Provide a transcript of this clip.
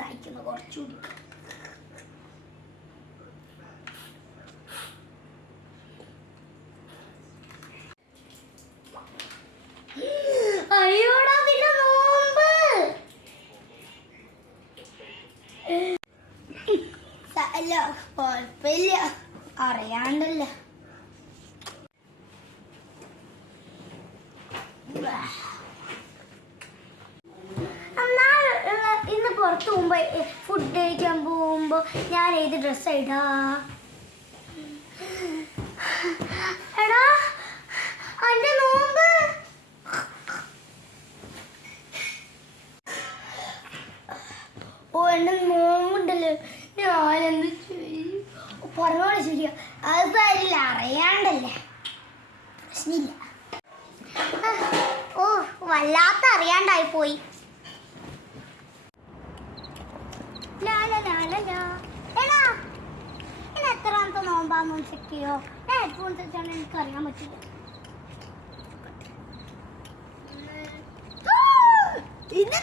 നയിക്കുന്നു കുറച്ചുകൂടി. അയ്യോടാ പിന്നെ നോമ്പ്. അല്ല കുഴപ്പമില്ല, അറിയാണ്ടല്ല. ഇന്ന് പുറത്ത് പോകുമ്പോ ഫുഡ് കഴിക്കാൻ പോകുമ്പോ ഞാൻ ഏത് ഡ്രസ്സാ ഇടാ? എടാ അന്റെ നോമ്പ്. ഓ എന്റെ നോമ്പുണ്ടല്ലോ, ഞാനെന്ത് ചെയ്യും? പറഞ്ഞോളെ ശരിയാ, അത് കാര്യമില്ല, അറിയാണ്ടല്ലേ, പ്രശ്നമില്ല. ഓ വല്ലാത്ത അറിയാണ്ടായി പോയി. എടാ ഇനി എത്രാമത്തെ നോമ്പാന്ന് ചെക്ക് ചെയ്യോ? ഞാൻ ഹെഡ്ഫോൺസ് വെച്ചാണ്, എനിക്ക് അറിയാൻ പറ്റില്ല. ഇത്